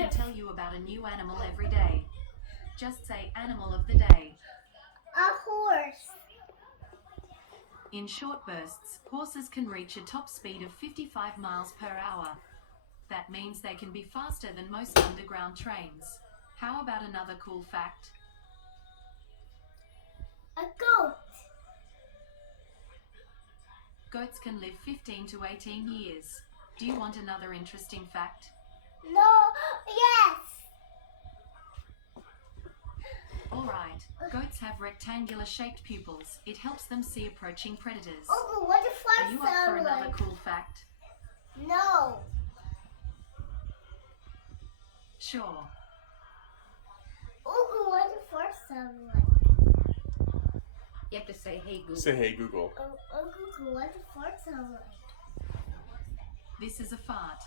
can tell you about a new animal every day. Just say animal of the day. A horse. In short bursts, horses can reach a top speed of 55 miles per hour. That means they can be faster than most underground trains. How about another cool fact? A goat. Goats can live 15 to 18 years. Do you want another interesting fact? No. Yes. Alright, goats have rectangular shaped pupils. It helps them see approaching predators. Uncle, what the Are fart you up for sound another like? cool fact? No. Sure. Uncle, what the fart sound like? You have to say, hey, Google. Say hey Google. Uncle, what the fart sound like? This is a fart.